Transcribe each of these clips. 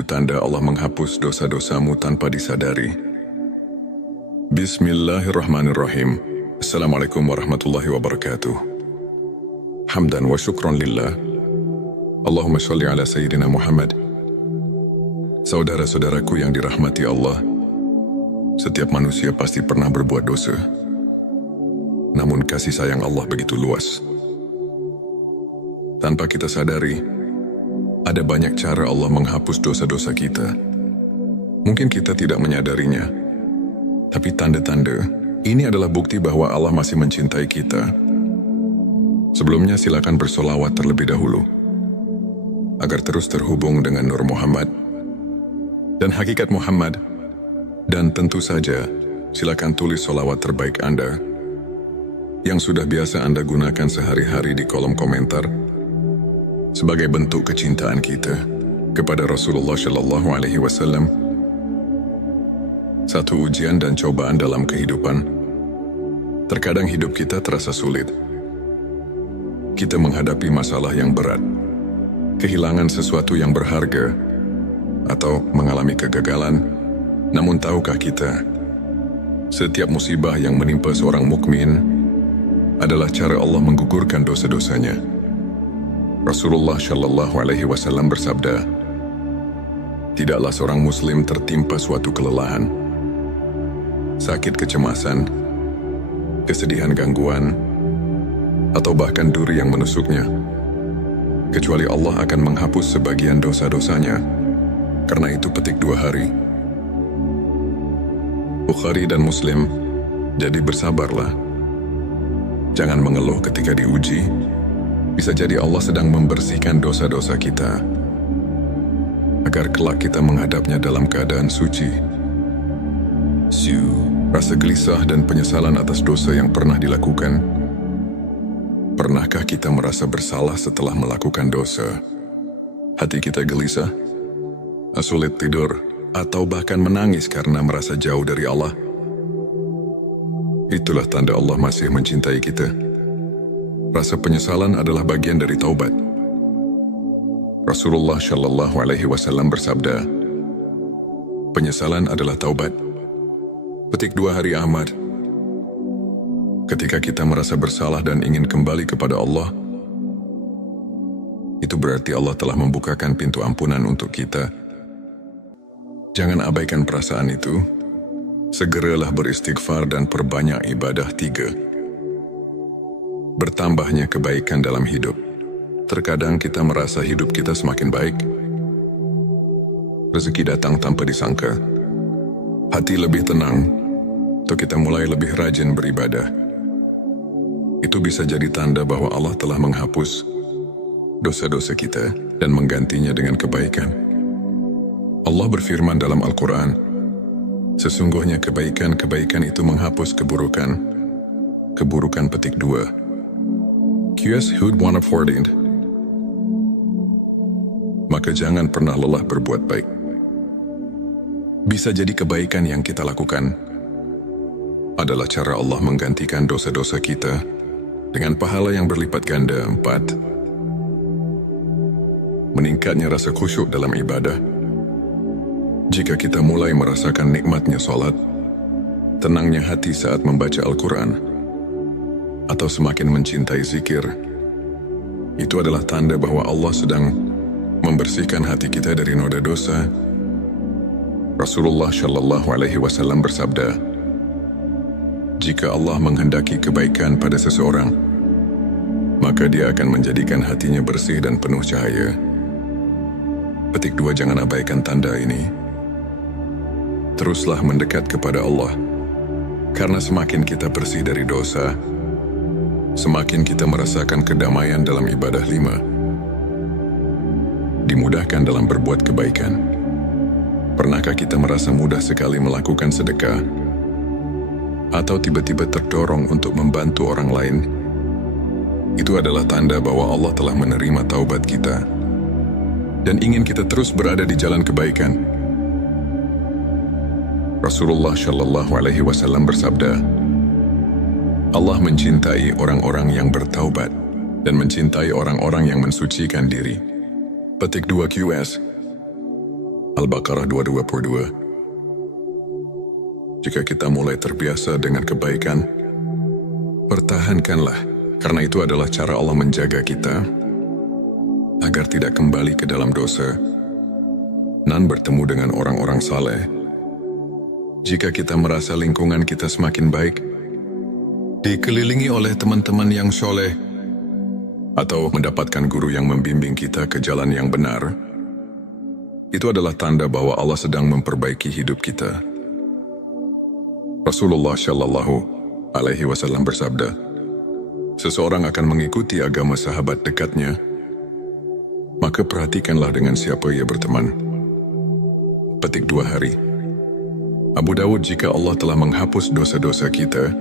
tanda Allah menghapus dosa-dosamu tanpa disadari. Bismillahirrahmanirrahim. Assalamualaikum warahmatullahi wabarakatuh. Hamdan wa syukran lillah. Allahumma sholli ala Sayyidina Muhammad. Saudara-saudaraku yang dirahmati Allah, setiap manusia pasti pernah berbuat dosa. Namun kasih sayang Allah begitu luas. Tanpa kita sadari, ada banyak cara Allah menghapus dosa-dosa kita. Mungkin kita tidak menyadarinya, tapi tanda-tanda ini adalah bukti bahwa Allah masih mencintai kita. Sebelumnya silakan bersolawat terlebih dahulu, agar terus terhubung dengan Nur Muhammad dan hakikat Muhammad. Dan tentu saja, silakan tulis solawat terbaik Anda yang sudah biasa Anda gunakan sehari-hari di kolom komentar sebagai bentuk kecintaan kita kepada Rasulullah Shallallahu Alaihi Wasallam. Satu ujian dan cobaan dalam kehidupan. Terkadang hidup kita terasa sulit. Kita menghadapi masalah yang berat, kehilangan sesuatu yang berharga, atau mengalami kegagalan. Namun tahukah kita, setiap musibah yang menimpa seorang mukmin adalah cara Allah menggugurkan dosa-dosanya. Rasulullah Shallallahu Alaihi Wasallam bersabda, tidaklah seorang muslim tertimpa suatu kelelahan, sakit kecemasan, kesedihan gangguan, atau bahkan duri yang menusuknya, kecuali Allah akan menghapus sebagian dosa-dosanya. Karena itu petik 2 hari. Bukhari dan Muslim, jadi bersabarlah. Jangan mengeluh ketika diuji. Bisa jadi Allah sedang membersihkan dosa-dosa kita, agar kelak kita menghadapnya dalam keadaan suci. Rasa gelisah dan penyesalan atas dosa yang pernah dilakukan. Pernahkah kita merasa bersalah setelah melakukan dosa? Hati kita gelisah, sulit tidur, atau bahkan menangis karena merasa jauh dari Allah. Itulah tanda Allah masih mencintai kita. Rasa penyesalan adalah bagian dari taubat. Rasulullah Shallallahu Alaihi Wasallam bersabda, penyesalan adalah taubat. Petik 2 hari Ahmad. Ketika kita merasa bersalah dan ingin kembali kepada Allah, itu berarti Allah telah membukakan pintu ampunan untuk kita. Jangan abaikan perasaan itu. Segeralah beristighfar dan perbanyak ibadah. 3. Bertambahnya kebaikan dalam hidup. Terkadang kita merasa hidup kita semakin baik. Rezeki datang tanpa disangka. Hati lebih tenang, atau kita mulai lebih rajin beribadah. Itu bisa jadi tanda bahwa Allah telah menghapus dosa-dosa kita dan menggantinya dengan kebaikan. Allah berfirman dalam Al-Quran, sesungguhnya kebaikan-kebaikan itu menghapus keburukan. Keburukan petik 2. QS Hud 114. Maka jangan pernah lelah berbuat baik. Bisa jadi kebaikan yang kita lakukan adalah cara Allah menggantikan dosa-dosa kita dengan pahala yang berlipat ganda. 4. Meningkatnya rasa khusyuk dalam ibadah. Jika kita mulai merasakan nikmatnya salat, tenangnya hati saat membaca Al-Quran, atau semakin mencintai zikir, itu adalah tanda bahwa Allah sedang membersihkan hati kita dari noda dosa. Rasulullah Shallallahu Alaihi Wasallam bersabda, jika Allah menghendaki kebaikan pada seseorang, maka Dia akan menjadikan hatinya bersih dan penuh cahaya. Petik 2. Jangan abaikan tanda ini. Teruslah mendekat kepada Allah, karena semakin kita bersih dari dosa, semakin kita merasakan kedamaian dalam ibadah. 5. Dimudahkan dalam berbuat kebaikan. Pernahkah kita merasa mudah sekali melakukan sedekah, atau tiba-tiba terdorong untuk membantu orang lain? Itu adalah tanda bahwa Allah telah menerima taubat kita dan ingin kita terus berada di jalan kebaikan. Rasulullah Shallallahu Alaihi Wasallam bersabda, Allah mencintai orang-orang yang bertaubat dan mencintai orang-orang yang mensucikan diri. Petik 2 QS. Al-Baqarah 222. Jika kita mulai terbiasa dengan kebaikan, pertahankanlah, karena itu adalah cara Allah menjaga kita agar tidak kembali ke dalam dosa dan bertemu dengan orang-orang saleh. Jika kita merasa lingkungan kita semakin baik, dikelilingi oleh teman-teman yang soleh, atau mendapatkan guru yang membimbing kita ke jalan yang benar, itu adalah tanda bahwa Allah sedang memperbaiki hidup kita. Rasulullah Shallallahu Alaihi Wasallam bersabda, seseorang akan mengikuti agama sahabat dekatnya, maka perhatikanlah dengan siapa ia berteman. Petik 2 hari. Abu Dawud, jika Allah telah menghapus dosa-dosa kita,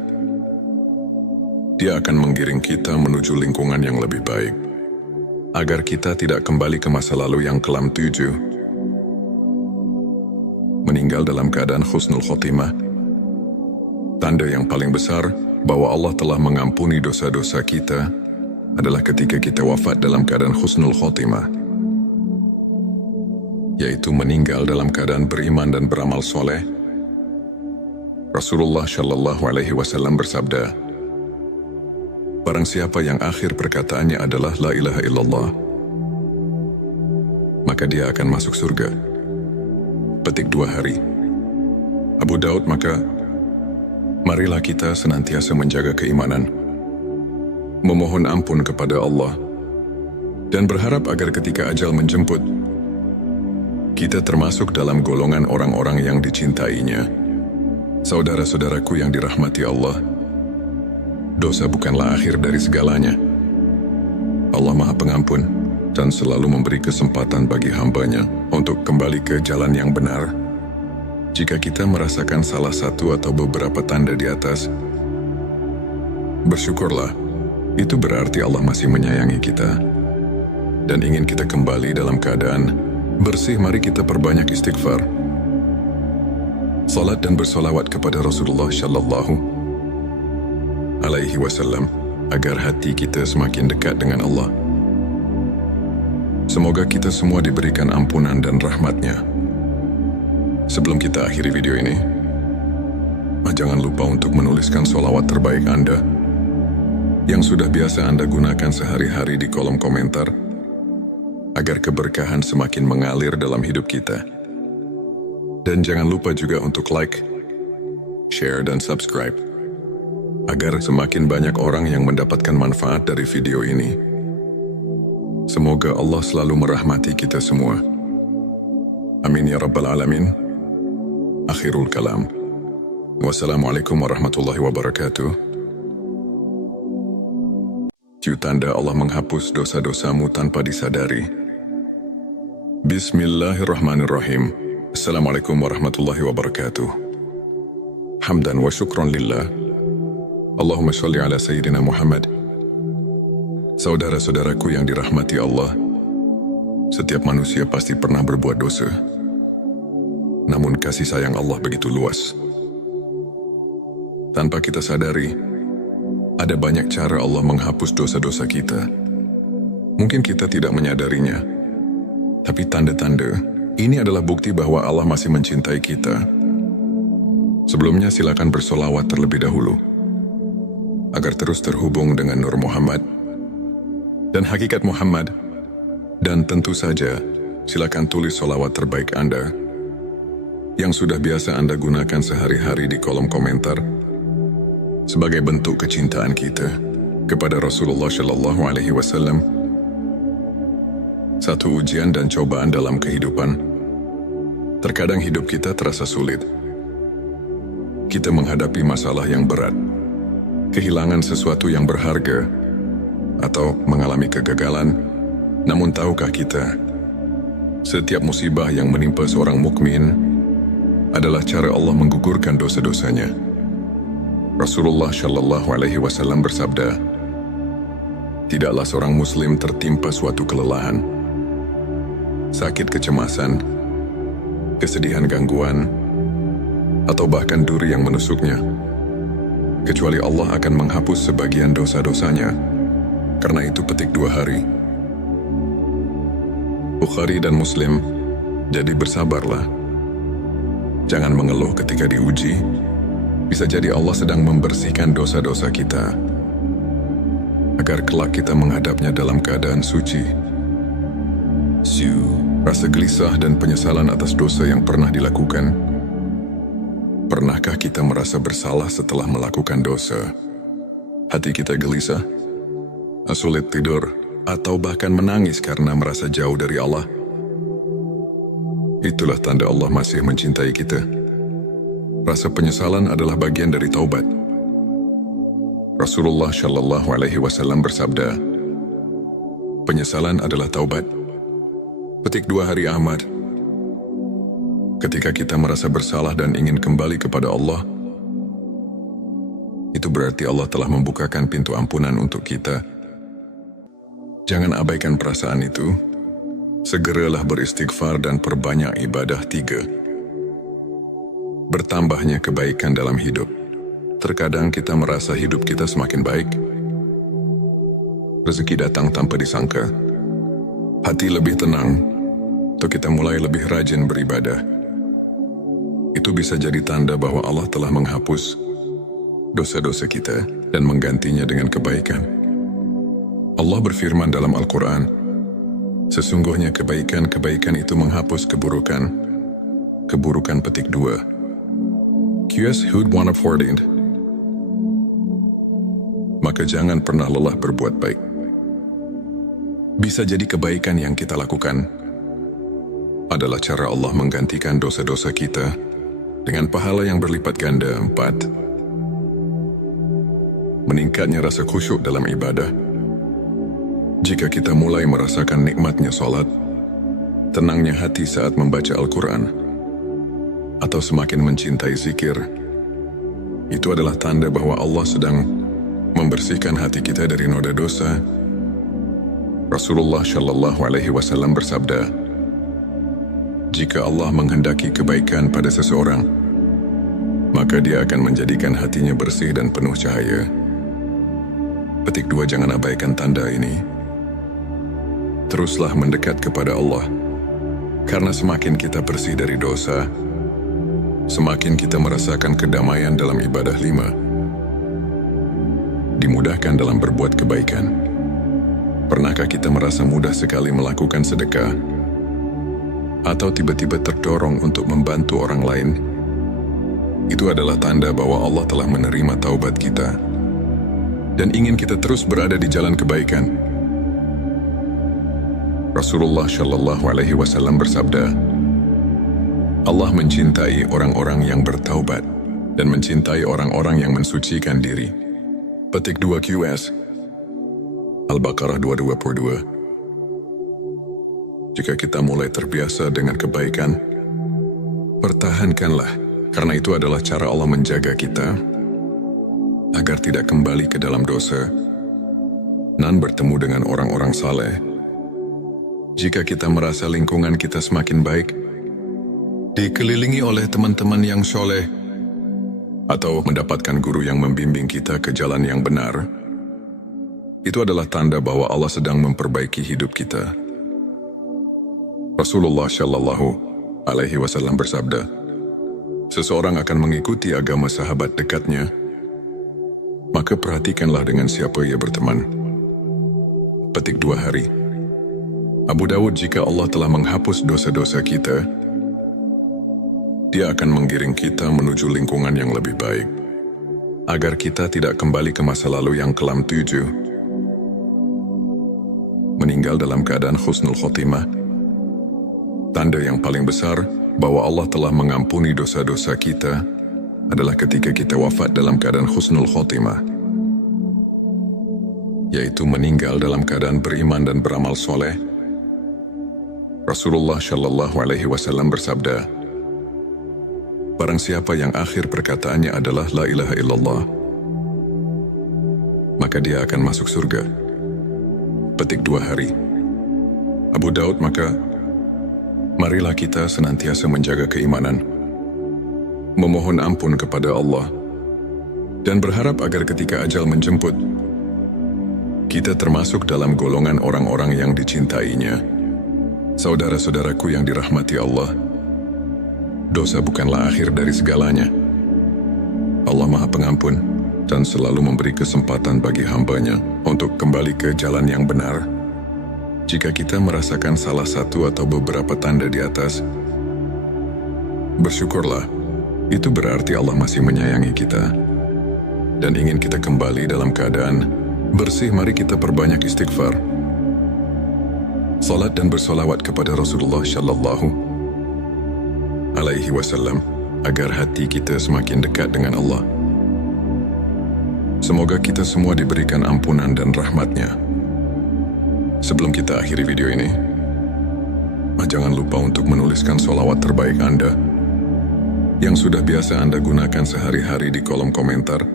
Dia akan menggiring kita menuju lingkungan yang lebih baik, agar kita tidak kembali ke masa lalu yang kelam. 7. Meninggal dalam keadaan husnul khotimah. Tanda yang paling besar bahwa Allah telah mengampuni dosa-dosa kita adalah ketika kita wafat dalam keadaan husnul khotimah, yaitu meninggal dalam keadaan beriman dan beramal soleh. Rasulullah Shallallahu Alaihi Wasallam bersabda, barang siapa yang akhir perkataannya adalah La ilaha illallah, maka dia akan masuk surga. Petik 2 hari. Abu Daud, maka marilah kita senantiasa menjaga keimanan, memohon ampun kepada Allah, dan berharap agar ketika ajal menjemput, kita termasuk dalam golongan orang-orang yang dicintainya. Saudara-saudaraku yang dirahmati Allah, dosa bukanlah akhir dari segalanya. Allah Maha Pengampun dan selalu memberi kesempatan bagi hambanya untuk kembali ke jalan yang benar. Jika kita merasakan salah satu atau beberapa tanda di atas, bersyukurlah. Itu berarti Allah masih menyayangi kita dan ingin kita kembali dalam keadaan bersih. Mari kita perbanyak istighfar, salat dan bersolawat kepada Rasulullah Shallallahu Alaihi Wasallam agar hati kita semakin dekat dengan Allah. Semoga kita semua diberikan ampunan dan rahmatnya. Sebelum kita akhiri video ini, jangan lupa untuk menuliskan sholawat terbaik Anda yang sudah biasa Anda gunakan sehari-hari di kolom komentar, agar keberkahan semakin mengalir dalam hidup kita. Dan jangan lupa juga untuk like, share, dan subscribe, agar semakin banyak orang yang mendapatkan manfaat dari video ini. Semoga Allah selalu merahmati kita semua. Amin ya Rabbal Alamin. Akhirul kalam. Wassalamualaikum warahmatullahi wabarakatuh. Tanda Allah menghapus dosa-dosamu tanpa disadari. Bismillahirrahmanirrahim. Assalamualaikum warahmatullahi wabarakatuh. Hamdan wa syukran lillah. Allahumma sholli ala Sayyidina Muhammad. Saudara-saudaraku yang dirahmati Allah, setiap manusia pasti pernah berbuat dosa. Namun kasih sayang Allah begitu luas. Tanpa kita sadari, ada banyak cara Allah menghapus dosa-dosa kita. Mungkin kita tidak menyadarinya, tapi tanda-tanda ini adalah bukti bahwa Allah masih mencintai kita. Sebelumnya silakan bersolawat terlebih dahulu, agar terus terhubung dengan Nur Muhammad dan hakikat Muhammad. Dan tentu saja, silakan tulis solawat terbaik Anda yang sudah biasa Anda gunakan sehari-hari di kolom komentar, sebagai bentuk kecintaan kita kepada Rasulullah Shallallahu Alaihi Wasallam. Satu ujian dan cobaan dalam kehidupan. Terkadang hidup kita terasa sulit. Kita menghadapi masalah yang berat, kehilangan sesuatu yang berharga, atau mengalami kegagalan. Namun tahukah kita, setiap musibah yang menimpa seorang mukmin adalah cara Allah menggugurkan dosa-dosanya. Rasulullah Shallallahu Alaihi Wasallam bersabda, tidaklah seorang muslim tertimpa suatu kelelahan, sakit, kecemasan, kesedihan, gangguan, atau bahkan duri yang menusuknya, kecuali Allah akan menghapus sebagian dosa-dosanya. Karena itu petik 2 hari. Bukhari dan Muslim Jadi bersabarlah. Jangan mengeluh ketika diuji. Bisa jadi Allah sedang membersihkan dosa-dosa kita, agar kelak kita menghadapnya dalam keadaan suci. Rasa gelisah dan penyesalan atas dosa yang pernah dilakukan. Pernahkah kita merasa bersalah setelah melakukan dosa? Hati kita gelisah, sulit tidur, atau bahkan menangis karena merasa jauh dari Allah. Itulah tanda Allah masih mencintai kita. Rasa penyesalan adalah bagian dari taubat. Rasulullah Shallallahu Alaihi Wasallam bersabda, penyesalan adalah taubat. Petik 2 Hari Ahmad. Ketika kita merasa bersalah dan ingin kembali kepada Allah, itu berarti Allah telah membukakan pintu ampunan untuk kita. Jangan abaikan perasaan itu. Segeralah beristighfar dan perbanyak ibadah. 3. Bertambahnya kebaikan dalam hidup. Terkadang kita merasa hidup kita semakin baik. Rezeki datang tanpa disangka. Hati lebih tenang, atau kita mulai lebih rajin beribadah. Itu bisa jadi tanda bahwa Allah telah menghapus dosa-dosa kita dan menggantinya dengan kebaikan. Allah berfirman dalam Al-Quran, sesungguhnya kebaikan-kebaikan itu menghapus keburukan. Keburukan petik 2. QS Hud 114. Maka jangan pernah lelah berbuat baik. Bisa jadi kebaikan yang kita lakukan adalah cara Allah menggantikan dosa-dosa kita dengan pahala yang berlipat ganda. 4. Meningkatnya rasa khusyuk dalam ibadah. Jika kita mulai merasakan nikmatnya salat, tenangnya hati saat membaca Al-Quran, atau semakin mencintai zikir, itu adalah tanda bahwa Allah sedang membersihkan hati kita dari noda dosa. Rasulullah Shallallahu Alaihi Wasallam bersabda, jika Allah menghendaki kebaikan pada seseorang, maka Dia akan menjadikan hatinya bersih dan penuh cahaya. Petik 2. Jangan abaikan tanda ini. Teruslah mendekat kepada Allah, karena semakin kita bersih dari dosa, semakin kita merasakan kedamaian dalam ibadah. 5. Dimudahkan dalam berbuat kebaikan. Pernahkah kita merasa mudah sekali melakukan sedekah? Atau tiba-tiba terdorong untuk membantu orang lain? Itu adalah tanda bahwa Allah telah menerima taubat kita dan ingin kita terus berada di jalan kebaikan. Rasulullah Shallallahu Alaihi Wasallam bersabda, Allah mencintai orang-orang yang bertaubat dan mencintai orang-orang yang mensucikan diri. Petik 2 QS Al-Baqarah 222. Jika kita mulai terbiasa dengan kebaikan, pertahankanlah, karena itu adalah cara Allah menjaga kita agar tidak kembali ke dalam dosa dan bertemu dengan orang-orang saleh. Jika kita merasa lingkungan kita semakin baik, dikelilingi oleh teman-teman yang soleh, atau mendapatkan guru yang membimbing kita ke jalan yang benar, itu adalah tanda bahwa Allah sedang memperbaiki hidup kita. Rasulullah Shallallahu Alaihi Wasallam bersabda, seseorang akan mengikuti agama sahabat dekatnya, maka perhatikanlah dengan siapa ia berteman. Petik 2 hari. Abu Dawud, jika Allah telah menghapus dosa-dosa kita, Dia akan menggiring kita menuju lingkungan yang lebih baik, agar kita tidak kembali ke masa lalu yang kelam. 7. Meninggal dalam keadaan husnul khotimah. Tanda yang paling besar bahwa Allah telah mengampuni dosa-dosa kita adalah ketika kita wafat dalam keadaan husnul khotimah, yaitu meninggal dalam keadaan beriman dan beramal soleh. Rasulullah Shallallahu Alaihi Wasallam bersabda, barang siapa yang akhir perkataannya adalah La ilaha illallah, maka dia akan masuk surga. Petik 2 hari. Abu Daud, maka marilah kita senantiasa menjaga keimanan, memohon ampun kepada Allah, dan berharap agar ketika ajal menjemput, kita termasuk dalam golongan orang-orang yang dicintainya. Saudara-saudaraku yang dirahmati Allah, dosa bukanlah akhir dari segalanya. Allah Maha Pengampun dan selalu memberi kesempatan bagi hamba-Nya untuk kembali ke jalan yang benar. Jika kita merasakan salah satu atau beberapa tanda di atas, bersyukurlah. Itu berarti Allah masih menyayangi kita dan ingin kita kembali dalam keadaan bersih. Mari kita perbanyak istighfar, salat dan bersolawat kepada Rasulullah Shallallahu Alaihi Wasallam agar hati kita semakin dekat dengan Allah. Semoga kita semua diberikan ampunan dan rahmat-Nya. Sebelum kita akhiri video ini, jangan lupa untuk menuliskan sholawat terbaik Anda yang sudah biasa Anda gunakan sehari-hari di kolom komentar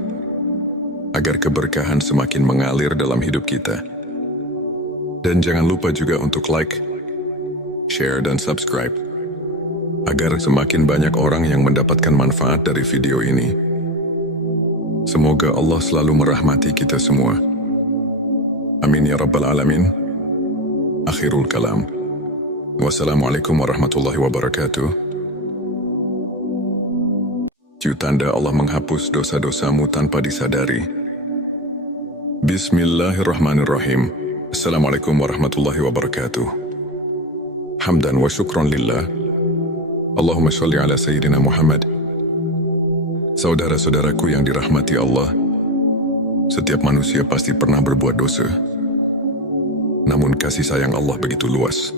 agar keberkahan semakin mengalir dalam hidup kita. Dan jangan lupa juga untuk like, share, dan subscribe agar semakin banyak orang yang mendapatkan manfaat dari video ini. Semoga Allah selalu merahmati kita semua. Amin ya Rabbal Alamin. Akhirul kalam. Wassalamualaikum warahmatullahi wabarakatuh. Tanda Allah menghapus dosa-dosamu tanpa disadari. Bismillahirrahmanirrahim. Assalamualaikum warahmatullahi wabarakatuh. Hamdan wa syukran lillah. Allahumma sholli ala Sayyidina Muhammad. Saudara-saudaraku yang dirahmati Allah, setiap manusia pasti pernah berbuat dosa. Namun kasih sayang Allah begitu luas.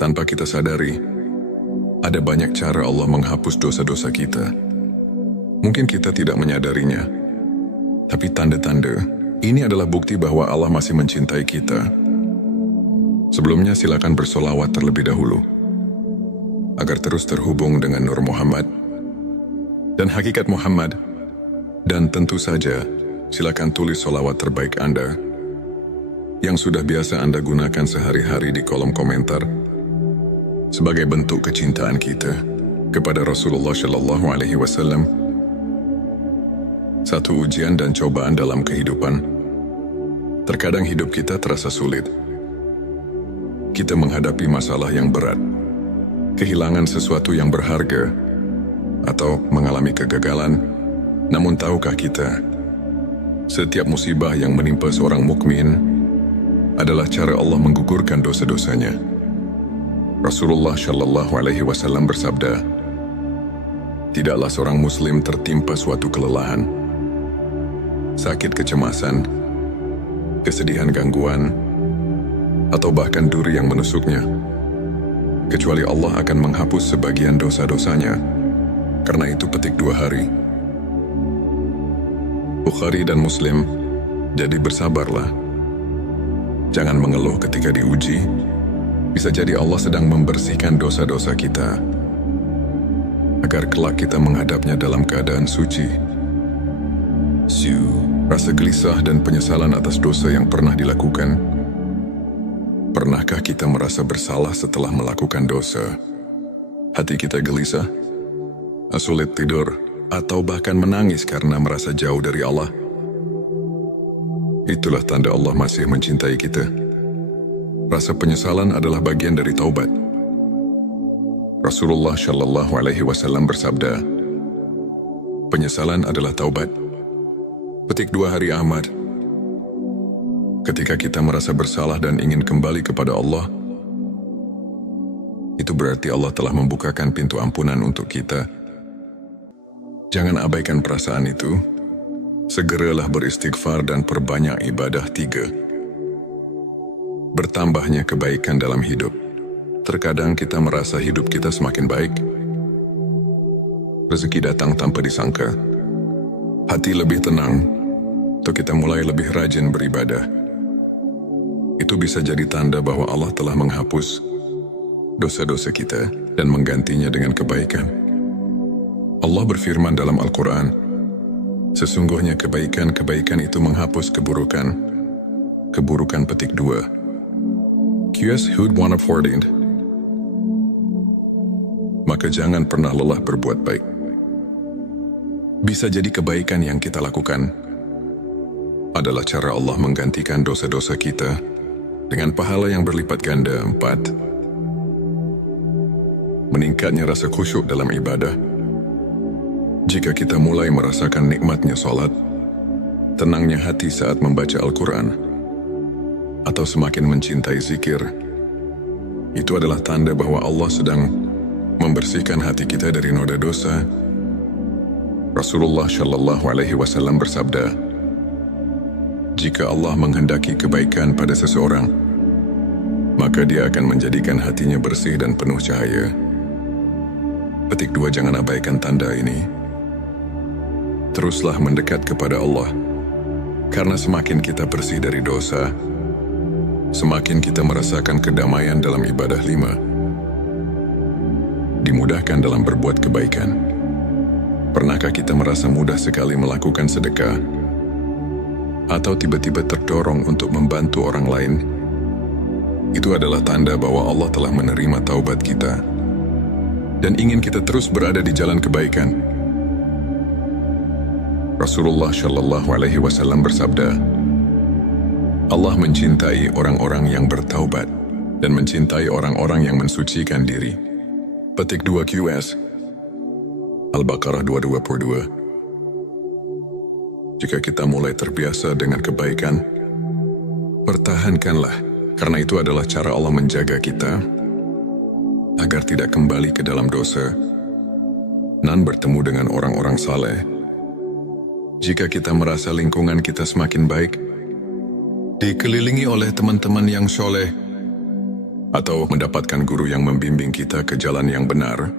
Tanpa kita sadari, ada banyak cara Allah menghapus dosa-dosa kita. Mungkin kita tidak menyadarinya, tapi tanda-tanda ini adalah bukti bahwa Allah masih mencintai kita. Sebelumnya silakan bersolawat terlebih dahulu agar terus terhubung dengan Nur Muhammad dan hakikat Muhammad. Dan tentu saja, silakan tulis solawat terbaik Anda yang sudah biasa Anda gunakan sehari-hari di kolom komentar sebagai bentuk kecintaan kita kepada Rasulullah Shallallahu Alaihi Wasallam. Satu ujian dan cobaan dalam kehidupan. Terkadang hidup kita terasa sulit. Kita menghadapi masalah yang berat, kehilangan sesuatu yang berharga, atau mengalami kegagalan. Namun tahukah kita, setiap musibah yang menimpa seorang mukmin adalah cara Allah menggugurkan dosa-dosanya. Rasulullah Shallallahu Alaihi Wasallam bersabda, tidaklah seorang muslim tertimpa suatu kelelahan, sakit kecemasan, kesedihan gangguan, atau bahkan duri yang menusuknya, kecuali Allah akan menghapus sebagian dosa-dosanya. Karena itu petik 2 hari. Bukhari dan Muslim. Jadi bersabarlah. Jangan mengeluh ketika diuji. Bisa jadi Allah sedang membersihkan dosa-dosa kita agar kelak kita menghadapnya dalam keadaan suci. Rasa gelisah dan penyesalan atas dosa yang pernah dilakukan. Pernahkah kita merasa bersalah setelah melakukan dosa? Hati kita gelisah, sulit tidur, atau bahkan menangis karena merasa jauh dari Allah. Itulah tanda Allah masih mencintai kita. Rasa penyesalan adalah bagian dari taubat. Rasulullah Shallallahu Alaihi Wasallam bersabda, penyesalan adalah taubat. Petik 2 hari Ahmad. Ketika kita merasa bersalah dan ingin kembali kepada Allah, itu berarti Allah telah membukakan pintu ampunan untuk kita. Jangan abaikan perasaan itu. Segeralah beristighfar dan perbanyak ibadah. 3. Bertambahnya kebaikan dalam hidup. Terkadang kita merasa hidup kita semakin baik. Rezeki datang tanpa disangka. Hati lebih tenang, atau kita mulai lebih rajin beribadah. Itu bisa jadi tanda bahwa Allah telah menghapus dosa-dosa kita dan menggantinya dengan kebaikan. Allah berfirman dalam Al-Quran, sesungguhnya kebaikan-kebaikan itu menghapus keburukan. Keburukan petik 2. QS Hud 114. Maka jangan pernah lelah berbuat baik. Bisa jadi kebaikan yang kita lakukan adalah cara Allah menggantikan dosa-dosa kita dengan pahala yang berlipat ganda. 4. Meningkatnya rasa khusyuk dalam ibadah. Jika kita mulai merasakan nikmatnya solat, tenangnya hati saat membaca Al-Quran, atau semakin mencintai zikir, itu adalah tanda bahwa Allah sedang membersihkan hati kita dari noda dosa. Rasulullah Shallallahu Alaihi Wasallam bersabda, jika Allah menghendaki kebaikan pada seseorang, maka Dia akan menjadikan hatinya bersih dan penuh cahaya. Petik 2. Jangan abaikan tanda ini. Teruslah mendekat kepada Allah, karena semakin kita bersih dari dosa, semakin kita merasakan kedamaian dalam ibadah. 5. Dimudahkan dalam berbuat kebaikan. Pernahkah kita merasa mudah sekali melakukan sedekah, atau tiba-tiba terdorong untuk membantu orang lain? Itu adalah tanda bahwa Allah telah menerima taubat kita dan ingin kita terus berada di jalan kebaikan. Rasulullah Shallallahu Alaihi Wasallam bersabda, Allah mencintai orang-orang yang bertaubat dan mencintai orang-orang yang mensucikan diri. Petik 2 QS Al-Baqarah 222. Jika kita mulai terbiasa dengan kebaikan, pertahankanlah, karena itu adalah cara Allah menjaga kita agar tidak kembali ke dalam dosa dan bertemu dengan orang-orang saleh. Jika kita merasa lingkungan kita semakin baik, dikelilingi oleh teman-teman yang soleh, atau mendapatkan guru yang membimbing kita ke jalan yang benar,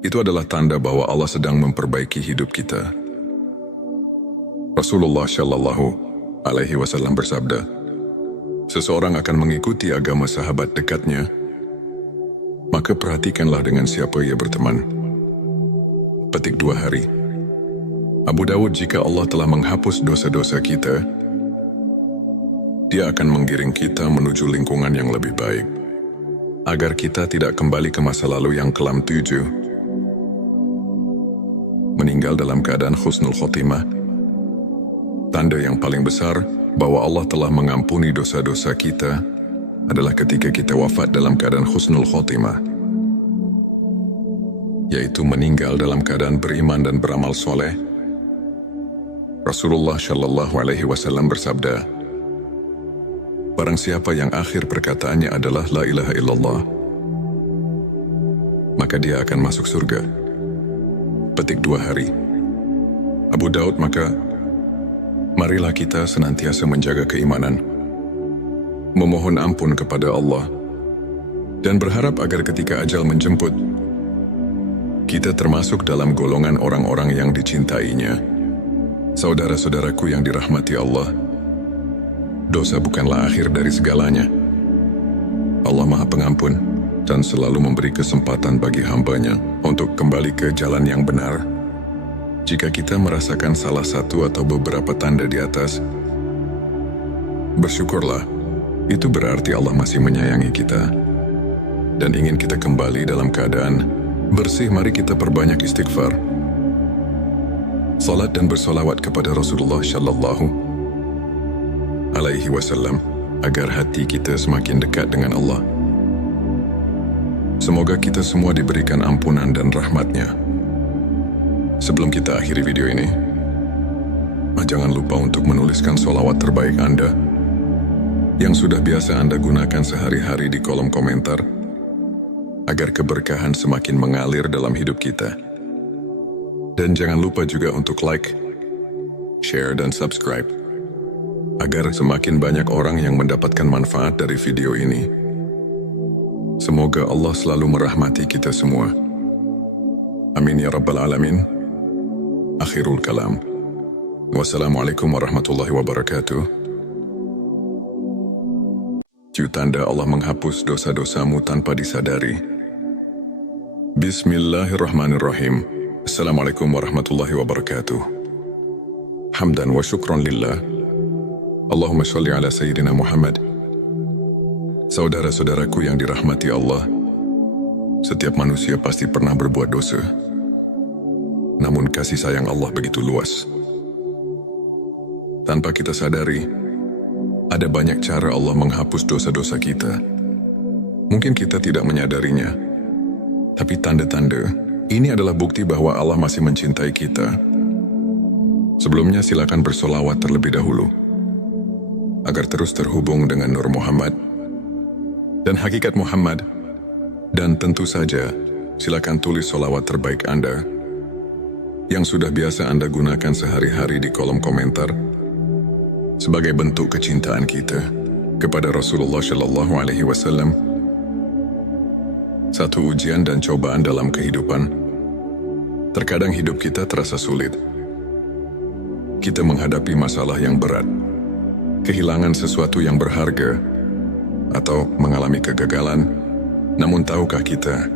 itu adalah tanda bahwa Allah sedang memperbaiki hidup kita. Rasulullah Shallallahu Alaihi Wasallam bersabda, seseorang akan mengikuti agama sahabat dekatnya, maka perhatikanlah dengan siapa ia berteman. Petik 2 hari. Abu Dawud, jika Allah telah menghapus dosa-dosa kita, Dia akan menggiring kita menuju lingkungan yang lebih baik, agar kita tidak kembali ke masa lalu yang kelam. 7. Meninggal dalam keadaan husnul khotimah. Tanda yang paling besar bahwa Allah telah mengampuni dosa-dosa kita adalah ketika kita wafat dalam keadaan husnul khotimah, yaitu meninggal dalam keadaan beriman dan beramal soleh. Rasulullah Shallallahu Alaihi Wasallam bersabda, barang siapa yang akhir perkataannya adalah la ilaha illallah, maka dia akan masuk surga. Petik 2 hari. Abu Daud, maka marilah kita senantiasa menjaga keimanan, memohon ampun kepada Allah, dan berharap agar ketika ajal menjemput, kita termasuk dalam golongan orang-orang yang dicintainya. Saudara-saudaraku yang dirahmati Allah, dosa bukanlah akhir dari segalanya. Allah Maha Pengampun dan selalu memberi kesempatan bagi hamba-Nya untuk kembali ke jalan yang benar. Jika kita merasakan salah satu atau beberapa tanda di atas, bersyukurlah. Itu berarti Allah masih menyayangi kita dan ingin kita kembali dalam keadaan bersih. Mari kita perbanyak istighfar, salat dan bersolawat kepada Rasulullah Shallallahu Alaihi Wasallam agar hati kita semakin dekat dengan Allah. Semoga kita semua diberikan ampunan dan rahmat-Nya. Sebelum kita akhiri video ini, jangan lupa untuk menuliskan sholawat terbaik Anda yang sudah biasa Anda gunakan sehari-hari di kolom komentar, agar keberkahan semakin mengalir dalam hidup kita. Dan jangan lupa juga untuk like, share, dan subscribe, agar semakin banyak orang yang mendapatkan manfaat dari video ini. Semoga Allah selalu merahmati kita semua. Amin ya Rabbal Alamin. Akhirul kalam. Wassalamualaikum warahmatullahi wabarakatuh. Tanda Allah menghapus dosa-dosamu tanpa disadari. Bismillahirrahmanirrahim. Assalamualaikum warahmatullahi wabarakatuh. Hamdan wa syukran lillah. Allahumma sholli ala Sayyidina Muhammad. Saudara-saudaraku yang dirahmati Allah, setiap manusia pasti pernah berbuat dosa. Namun kasih sayang Allah begitu luas. Tanpa kita sadari, Ada banyak cara Allah menghapus dosa-dosa kita. Mungkin kita tidak menyadarinya, tapi tanda-tanda ini adalah bukti bahwa Allah masih mencintai kita. Sebelumnya silakan bersolawat terlebih dahulu, agar terus terhubung dengan Nur Muhammad dan hakikat Muhammad. Dan tentu saja, silakan tulis solawat terbaik Anda yang sudah biasa Anda gunakan sehari-hari di kolom komentar sebagai bentuk kecintaan kita kepada Rasulullah Shallallahu Alaihi Wasallam. Satu ujian dan cobaan dalam kehidupan. Terkadang hidup kita terasa sulit. Kita menghadapi masalah yang berat, kehilangan sesuatu yang berharga, atau mengalami kegagalan. Namun tahukah kita,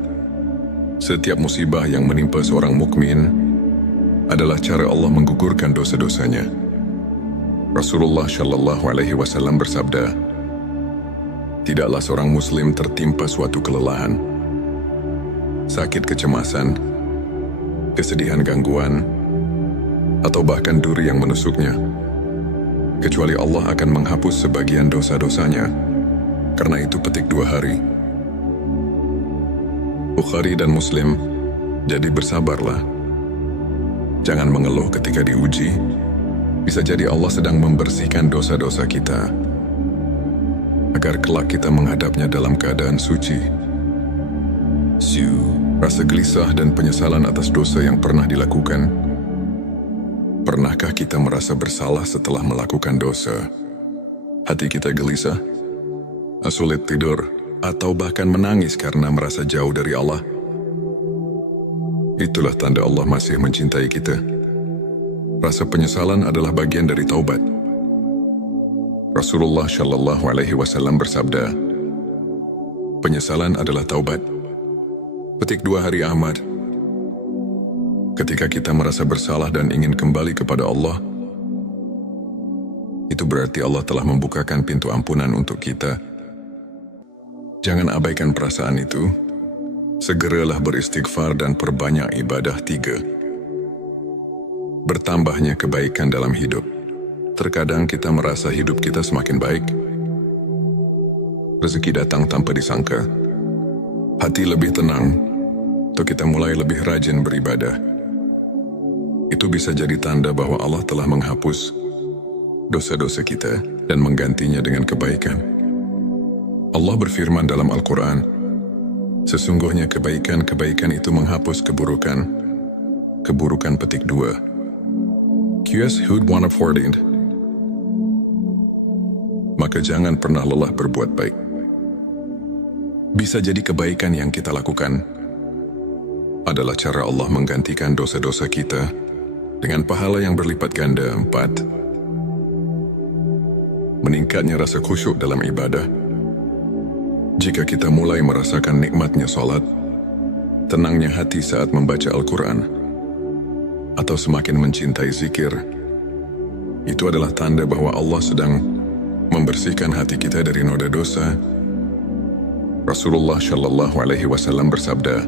setiap musibah yang menimpa seorang mukmin adalah cara Allah menggugurkan dosa-dosanya. Rasulullah Shallallahu Alaihi Wasallam bersabda, tidaklah seorang muslim tertimpa suatu kelelahan, sakit kecemasan, kesedihan gangguan, atau bahkan duri yang menusuknya, kecuali Allah akan menghapus sebagian dosa-dosanya. Karena itu petik 2 hari. Bukhari dan Muslim, jadi bersabarlah. Jangan mengeluh ketika diuji. Bisa jadi Allah sedang membersihkan dosa-dosa kita, agar kelak kita menghadapnya dalam keadaan suci. Rasa gelisah dan penyesalan atas dosa yang pernah dilakukan. Pernahkah kita merasa bersalah setelah melakukan dosa? Hati kita gelisah, sulit tidur, atau bahkan menangis karena merasa jauh dari Allah? Itulah tanda Allah masih mencintai kita. Rasa penyesalan adalah bagian dari taubat. Rasulullah Shallallahu Alaihi Wasallam bersabda, penyesalan adalah taubat. Petik 2 hari Ahmad. Ketika kita merasa bersalah dan ingin kembali kepada Allah, itu berarti Allah telah membukakan pintu ampunan untuk kita. Jangan abaikan perasaan itu. Segeralah beristighfar dan perbanyak ibadah. 3. Bertambahnya kebaikan dalam hidup. Terkadang kita merasa hidup kita semakin baik. Rezeki datang tanpa disangka. Hati lebih tenang, atau kita mulai lebih rajin beribadah. Itu bisa jadi tanda bahwa Allah telah menghapus dosa-dosa kita dan menggantinya dengan kebaikan. Allah berfirman dalam Al-Quran, sesungguhnya kebaikan-kebaikan itu menghapus keburukan. Keburukan petik 2. QS Hud 114. Maka jangan pernah lelah berbuat baik. Bisa jadi kebaikan yang kita lakukan adalah cara Allah menggantikan dosa-dosa kita dengan pahala yang berlipat ganda. 4. Meningkatnya rasa khusyuk dalam ibadah. Jika kita mulai merasakan nikmatnya salat, tenangnya hati saat membaca Al-Quran, atau semakin mencintai zikir, itu adalah tanda bahwa Allah sedang membersihkan hati kita dari noda dosa. Rasulullah Shallallahu Alaihi Wasallam bersabda,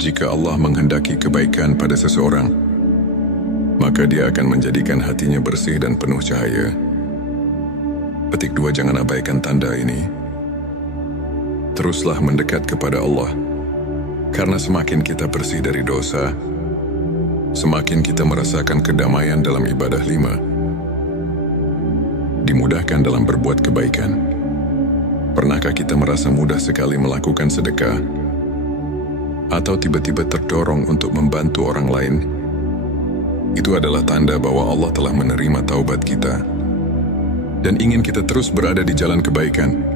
jika Allah menghendaki kebaikan pada seseorang, maka Dia akan menjadikan hatinya bersih dan penuh cahaya. Petik 2. Jangan abaikan tanda ini. Teruslah mendekat kepada Allah, karena semakin kita bersih dari dosa, semakin kita merasakan kedamaian dalam ibadah. 5. Dimudahkan dalam berbuat kebaikan. Pernahkah kita merasa mudah sekali melakukan sedekah, atau tiba-tiba terdorong untuk membantu orang lain? Itu adalah tanda bahwa Allah telah menerima taubat kita dan ingin kita terus berada di jalan kebaikan.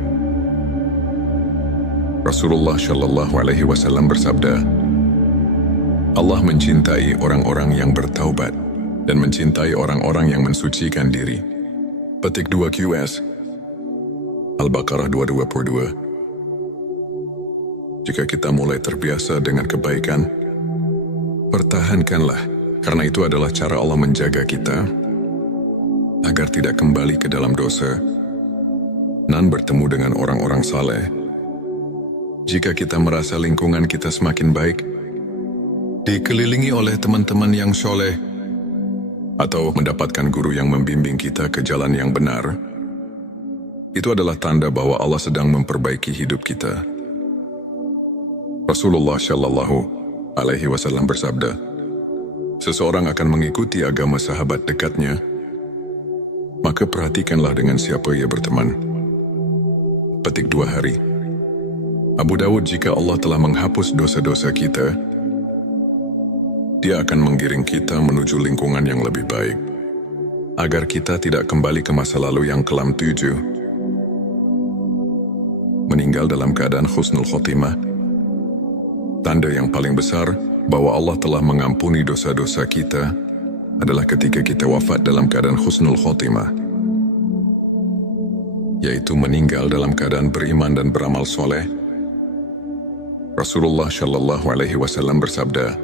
Rasulullah Shallallahu Alaihi Wasallam bersabda, Allah mencintai orang-orang yang bertaubat dan mencintai orang-orang yang mensucikan diri. Petik 2 QS Al-Baqarah 222. Jika kita mulai terbiasa dengan kebaikan, pertahankanlah, karena itu adalah cara Allah menjaga kita agar tidak kembali ke dalam dosa dan bertemu dengan orang-orang saleh. Jika kita merasa lingkungan kita semakin baik, dikelilingi oleh teman-teman yang soleh, atau mendapatkan guru yang membimbing kita ke jalan yang benar, itu adalah tanda bahwa Allah sedang memperbaiki hidup kita. Rasulullah Shallallahu Alaihi Wasallam bersabda, seseorang akan mengikuti agama sahabat dekatnya, maka perhatikanlah dengan siapa ia berteman. Petik 2 hari. Abu Dawud, jika Allah telah menghapus dosa-dosa kita, Dia akan menggiring kita menuju lingkungan yang lebih baik, agar kita tidak kembali ke masa lalu yang kelam 7. Meninggal dalam keadaan husnul khotimah. Tanda yang paling besar bahwa Allah telah mengampuni dosa-dosa kita adalah ketika kita wafat dalam keadaan husnul khotimah, yaitu meninggal dalam keadaan beriman dan beramal soleh. Rasulullah Shallallahu Alaihi Wasallam bersabda,